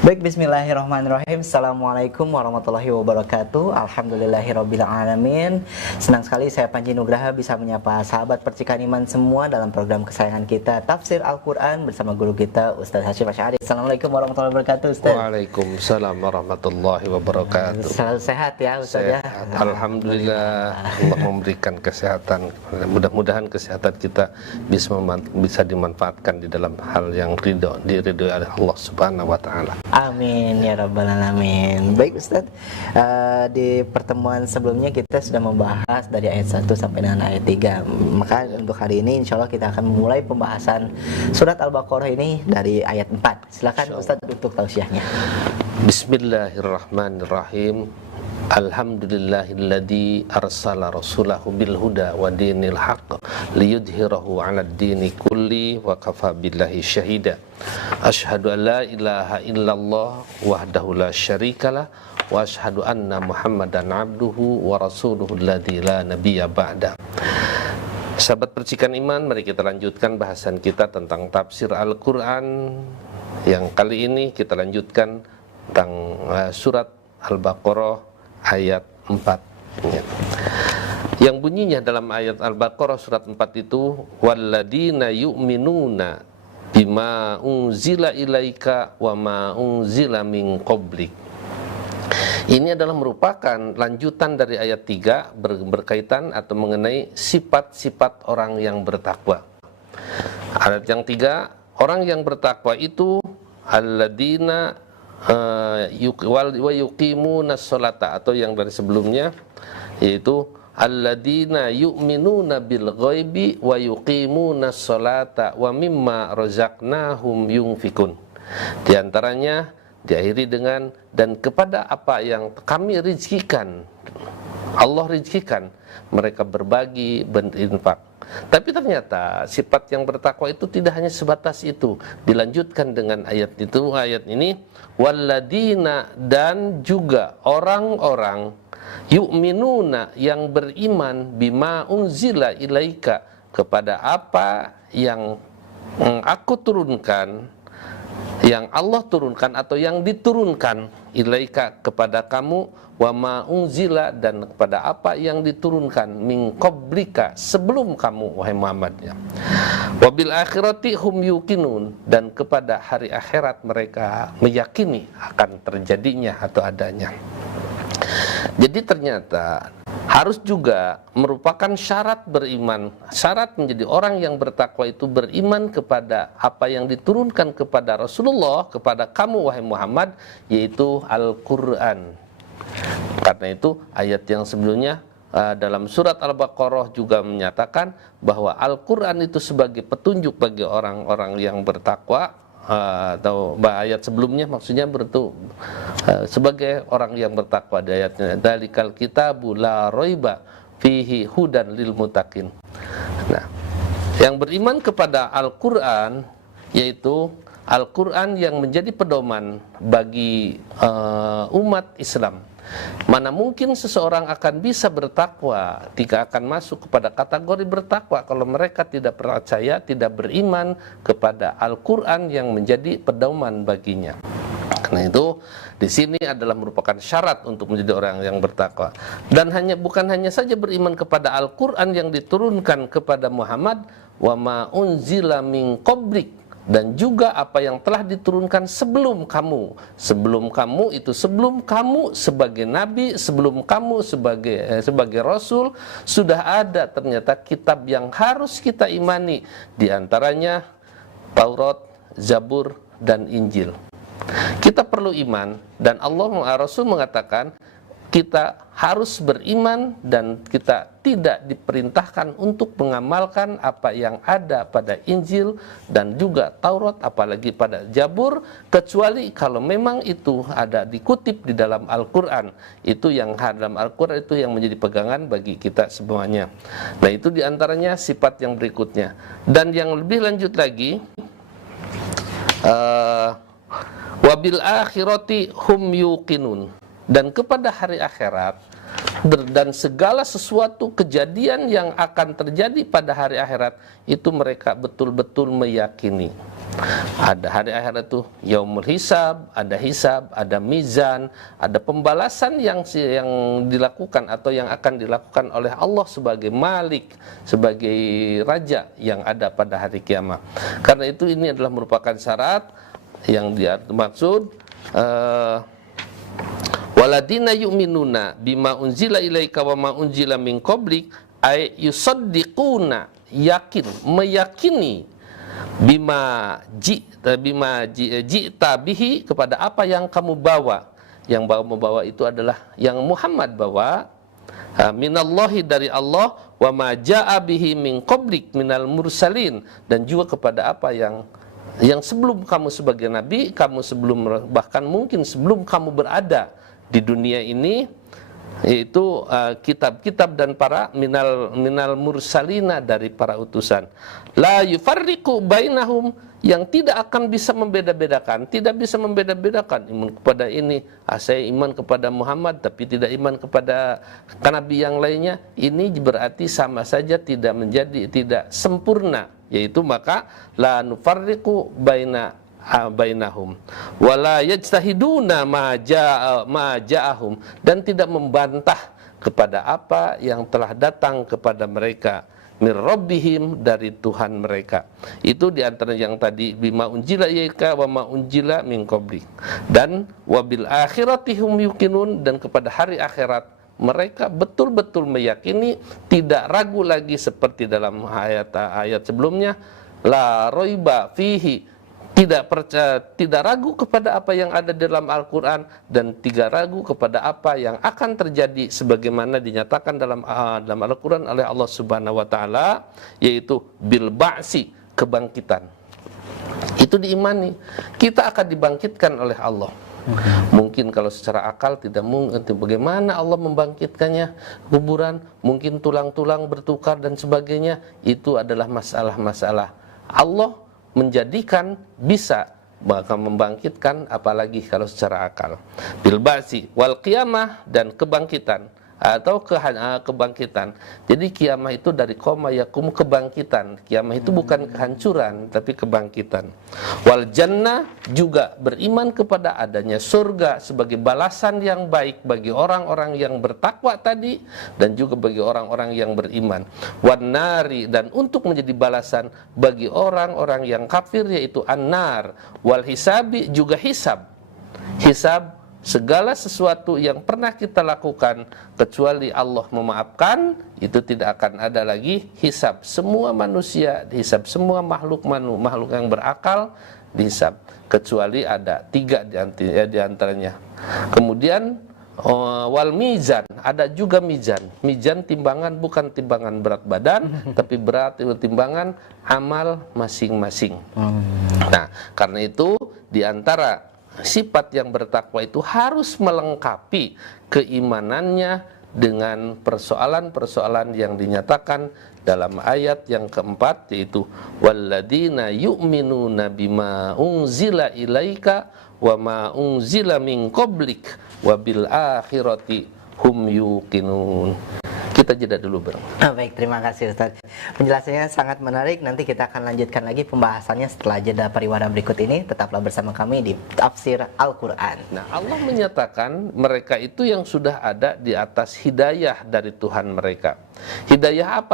Baik, bismillahirrahmanirrahim. Assalamualaikum warahmatullahi wabarakatuh. Alhamdulillahirabbil alamin. Senang sekali saya Panji Nugraha bisa menyapa sahabat percikan iman semua dalam program kesayangan kita Tafsir Al-Qur'an bersama guru kita Ustaz Hasyim Asy'ari. Assalamualaikum warahmatullahi wabarakatuh, Ustaz. Waalaikumsalam warahmatullahi wabarakatuh. Selalu sehat ya, Ustaz ya. Alhamdulillah, Allah memberikan kesehatan. Mudah-mudahan kesehatan kita bisa dimanfaatkan di dalam hal yang diridhoi oleh Allah Subhanahu wa taala. Amin ya rabbal alamin. Baik Ustaz, di pertemuan sebelumnya kita sudah membahas dari ayat 1 sampai dengan ayat 3. Maka untuk hari ini insya Allah kita akan memulai pembahasan surat Al-Baqarah ini dari ayat 4. Silakan Ustaz untuk tausiahnya. Bismillahirrahmanirrahim. Alhamdulillahilladzi arsala rasulahu bil huda wa dinil haqq liyudhhirahu 'alad dini kulli wa kafa billahi syahida. Asyhadu an la ilaha illallah wahdahu la syarikalah wa asyhadu anna Muhammadan 'abduhu wa rasuluhu alladzi la nabiyya ba'da. Sahabat percikan iman, mari kita lanjutkan bahasan kita tentang tafsir Al-Qur'an. Yang kali ini kita lanjutkan tentang surat Al-Baqarah ayat 4 yang bunyinya dalam ayat Al-Baqarah surat 4 itu, walladzina yu'minuna bima unzila ilaika wa ma unzila min qablik. Ini adalah merupakan lanjutan dari ayat 3 berkaitan atau mengenai sifat-sifat orang yang bertakwa. Ayat yang 3, orang yang bertakwa itu alladzina wa yuqimuna sholata, atau yang dari sebelumnya yaitu alladzina yu'minuna bil ghaibi wa yuqimuna sholata wa mimma razaqnahum yunfikun. Di antaranya diakhiri dengan dan kepada apa yang kami rizkikan, Allah rizkikan, mereka berbagi, berinfak. Tapi ternyata sifat yang bertakwa itu tidak hanya sebatas itu. Dilanjutkan dengan ayat itu, ayat ini, walladzina, dan juga orang-orang yu'minuna yang beriman bima unzila ilaika, kepada apa yang aku turunkan, yang Allah turunkan atau yang diturunkan ilaika kepada kamu, wa ma unzila, dan kepada apa yang diturunkan min qablika, sebelum kamu wahai Muhammad ya. Wa bil akhirati hum yuqinun, dan kepada hari akhirat mereka meyakini akan terjadinya atau adanya. Jadi ternyata harus juga merupakan syarat beriman, syarat menjadi orang yang bertakwa itu beriman kepada apa yang diturunkan kepada Rasulullah, kepada kamu wahai Muhammad, yaitu Al-Qur'an. Karena itu ayat yang sebelumnya dalam surat Al-Baqarah juga menyatakan bahwa Al-Qur'an itu sebagai petunjuk bagi orang-orang yang bertakwa, atau ayat sebelumnya maksudnya sebagai orang yang bertakwa. Di ayatnya dalikal kitabu la raiba fihi hudan lil muttaqin. Nah, yang beriman kepada Al-Qur'an, yaitu Al-Qur'an yang menjadi pedoman bagi umat Islam. Mana mungkin seseorang akan bisa bertakwa, tidak akan masuk kepada kategori bertakwa kalau mereka tidak percaya, tidak beriman kepada Al-Qur'an yang menjadi pedoman baginya. Karena itu di sini adalah merupakan syarat untuk menjadi orang yang bertakwa. Dan bukan hanya saja beriman kepada Al-Qur'an yang diturunkan kepada Muhammad, wa ma unzila min qablik, dan juga apa yang telah diturunkan sebelum kamu. Sebelum kamu itu sebelum kamu sebagai nabi, sebelum kamu sebagai rasul, sudah ada ternyata kitab yang harus kita imani. Di antaranya Taurat, Zabur, dan Injil. Kita perlu iman, dan Rasul mengatakan kita harus beriman, dan kita tidak diperintahkan untuk mengamalkan apa yang ada pada Injil dan juga Taurat, apalagi pada Zabur, kecuali kalau memang itu ada dikutip di dalam Al-Qur'an. Itu yang dalam Al-Qur'an itu yang menjadi pegangan bagi kita semuanya. Nah, itu diantaranya sifat yang berikutnya. Dan yang lebih lanjut lagi, wabil akhirati hum yuqinun, dan kepada hari akhirat dan segala sesuatu kejadian yang akan terjadi pada hari akhirat itu mereka betul-betul meyakini. Ada hari akhirat itu yaumul hisab, ada mizan, ada pembalasan yang dilakukan atau yang akan dilakukan oleh Allah sebagai Malik, sebagai Raja yang ada pada hari kiamat. Karena itu ini adalah merupakan syarat yang dimaksud waladina yu'minuna bima unzila ilaika wa ma unzila min qablik ay yusaddiquna, meyakini bima ji'ta bihi, kepada apa yang kamu bawa. Yang membawa itu adalah yang Muhammad bawa, minallahi, dari Allah, wa ma ja'a bihi min qablik minal mursalin, dan juga kepada apa yang sebelum kamu sebagai nabi, bahkan mungkin sebelum kamu berada di dunia ini, yaitu kitab-kitab dan para minal mursalina, dari para utusan. La yufarriqu bainahum, yang tidak akan bisa membeda-bedakan, iman kepada ini, saya iman kepada Muhammad tapi tidak iman kepada nabi yang lainnya, ini berarti sama saja tidak sempurna, yaitu maka la nufarriqu bainahum wala yajtahiduna ma ja'ahum, dan tidak membantah kepada apa yang telah datang kepada mereka min rabbihim, dari Tuhan mereka. Itu diantara yang tadi bima unjila ilaika wa ma unjila min qablik, dan wabil akhirati hum yuqinun, dan kepada hari akhirat mereka betul-betul meyakini, tidak ragu lagi seperti dalam ayat sebelumnya, la roiba fihi, tidak ragu kepada apa yang ada dalam Al-Quran, dan tidak ragu kepada apa yang akan terjadi sebagaimana dinyatakan dalam Al-Quran oleh Allah Subhanahu wa taala, yaitu bil ba'si, kebangkitan. Itu diimani, kita akan dibangkitkan oleh Allah. Mungkin kalau secara akal tidak mungkin, bagaimana Allah membangkitkannya, kuburan, mungkin tulang-tulang bertukar dan sebagainya. Itu adalah masalah-masalah. Allah menjadikan bisa membangkitkan, apalagi kalau secara akal. Bil ba'si wal qiyamah, dan kebangkitan atau kebangkitan. Jadi kiamah itu dari qoma yakum, kebangkitan. Kiamah itu bukan kehancuran tapi kebangkitan. Wal jannah, juga beriman kepada adanya surga sebagai balasan yang baik bagi orang-orang yang bertakwa tadi, dan juga bagi orang-orang yang beriman. Wan nari, dan untuk menjadi balasan bagi orang-orang yang kafir, yaitu an-nar. Wal hisabi, juga hisab. Segala sesuatu yang pernah kita lakukan, kecuali Allah memaafkan, itu tidak akan ada lagi hisab. Semua manusia dihisab, semua makhluk yang berakal dihisab, kecuali ada 3 di antaranya. Kemudian wal mizan, ada juga mizan. Mizan timbangan, bukan timbangan berat badan, tapi berat itu timbangan amal masing-masing. Nah, karena itu di antara sifat yang bertakwa itu harus melengkapi keimanannya dengan persoalan-persoalan yang dinyatakan dalam ayat yang keempat, yaitu walladzina yu'minuna bima unzila ilaika wa ma unzila min qablik wa bil akhirati hum yuqinun. Kita jeda dulu, Bang. Baik, terima kasih Ustaz. Penjelasannya sangat menarik. Nanti kita akan lanjutkan lagi pembahasannya setelah jeda pariwara berikut ini. Tetaplah bersama kami di Tafsir Al-Quran. Nah, Allah menyatakan mereka itu yang sudah ada di atas hidayah dari Tuhan mereka. Hidayah apa?